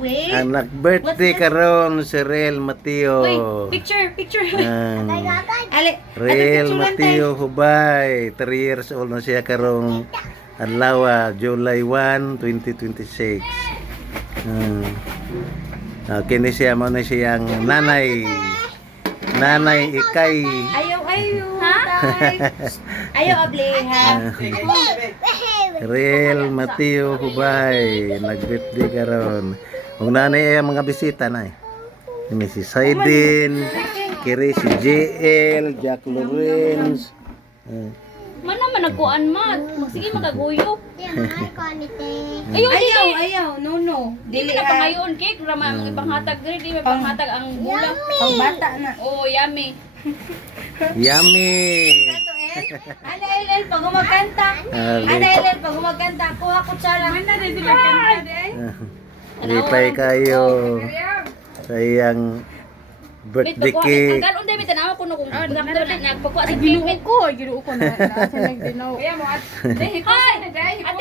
wait. Ang nag-birthday karon si Real Mateo. Uy, picture. Ale, Real Mateo Hubay, 3 years old na siya karong adlaw, July 1, 2026. Kini siya mo na siyang nanay. Nanay Ikay. Ayaw. Ha? Ayaw, ableha. Real Mateo Hubay, nag-birthday karon. Kung nanay ay mga bisita na. Ini si Saidin, kiri si JL, Jack Lawrence. Mana man nagkuan mat. Magsige magaguyo. Ayaw. No. Dili na pangayon cake rama ang ipanghatag diri di may panghatag ang bulang. Pang bata na. Oh, yummy. Yummy! Ana Ellen, pag gumaganta. Ana Ellen, pag gumaganta, kuha ko tsara. Mana rin sila kanta di ay? Lipay kayo sa iyang birthday cake. Karon dai tanaw ko no kung sakto na nagpakuha sa Ginuo cake. ko na. Nasa nagdinaw. Kaya mo at dai. Ate,